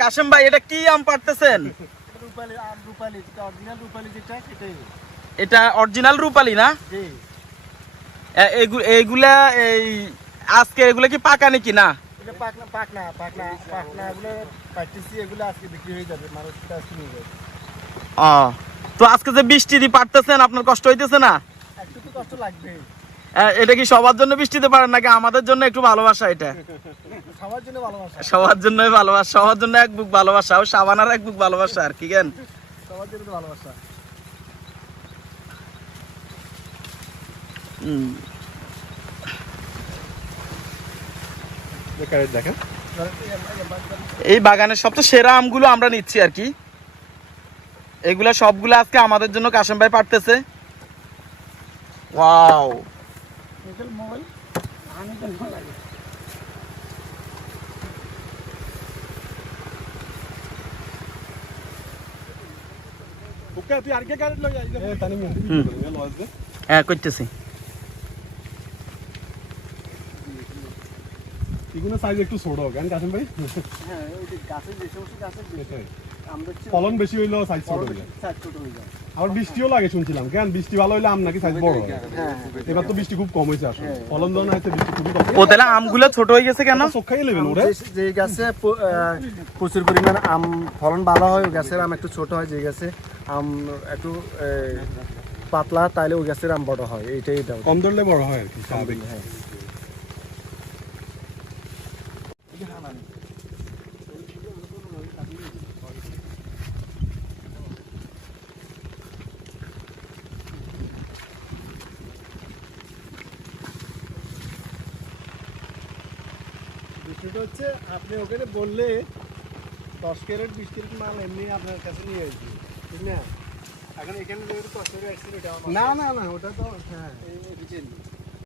কাশেম ভাই এটা কি আম পাড়তেছেন? রূপালী আম, রূপালী যেটা অরিজিনাল রূপালী যেটা সেটাই। এটা অরিজিনাল রূপালী না? জি। এইগুলা এই আজকে এগুলা কি পাকা নাকি না? এটা পাকনা এগুলো পাইতেছি, এগুলো আজকে বিক্রি হয়ে যাবে, মানুষ আজকে নিয়ে যাবে। তো আজকে যে বৃষ্টি দিয়ে পারতেছেন আপনার কষ্ট হইতেছে না? একটু তো কষ্ট লাগবে। এটা কি সবার জন্য বৃষ্টিতে পারেন নাকি আমাদের জন্য একটু ভালোবাসা? এটা সবার জন্য ভালোবাসা, সবার জন্যই ভালোবাসা, সবার জন্য এক বুক ভালোবাসা, ও সাবানার এক বুক ভালোবাসা আর কি কেন? সবার জন্য ভালোবাসা। দেখেন এই বাগানের সবচেয়ে সেরা আমগুলো আমরা নিচ্ছি আর কি। এগুলা সবগুলো আজকে আমাদের জন্য কাশেম ভাই পারতেছে। ওয়াও, ওকে তুই আর কে গাড়ি লই যাই এ তানি মিন লজ দে হ্যাঁ করতেছি। এগুলো সাইজ একটু ছোট কেন কাশেম ভাই? হ্যাঁ, ওই যে গাছের যে সমস্ত গাছের এটাই আমরা ফলন বেশি হইলো সাইজ ছোট হয়ে যায়। সাইজ ছোট হয়ে যায়। আর বৃষ্টিও লাগে শুনছিলাম, কেন বৃষ্টি ভালো হইলে আম নাকি সাইজ বড় হয়। হ্যাঁ, এবার তো বৃষ্টি খুব কম হয়েছে আসলে, ফলন যখন হয়েছে বৃষ্টি খুবই কম। ও তাহলে আমগুলো ছোট হয়ে গেছে কেন? চোখ খাইয়ে নেবেন ওরে। যে গাছে প্রচুর পরিমাণ আম ফলন ভালো হয়, ওই গাছের আম একটু ছোট হয়। যে গাছে আম একটু পাতলা, তাইলে ওই গাছের আম বড় হয়। এইটাই কম ধরলে বড় হয় আর কি, স্বাভাবিক। হ্যাঁ। বিষয়টা হচ্ছে আপনি ওখানে বললে 10 ক্যারেট 20 ক্যারেট মাল এমনি আপনার কাছে নিয়ে আসবে, ঠিক না? এখন এখানে যেহেতু 10 ক্যারেট আসছে, না না না ওটা তো হ্যাঁ এই